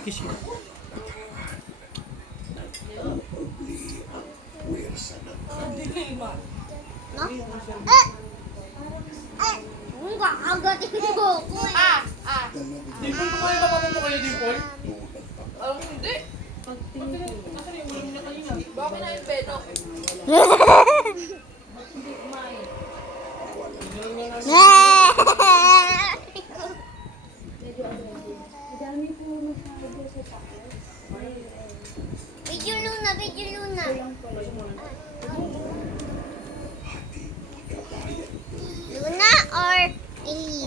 Kiss you. No? Ang kakagatin ko. Dimple, kumain ba mo kayo, Dimple? Hindi. Kasi yung ulo niya kanina. Baka na yung pedo. Video Luna, video Luna. Luna or Ellie?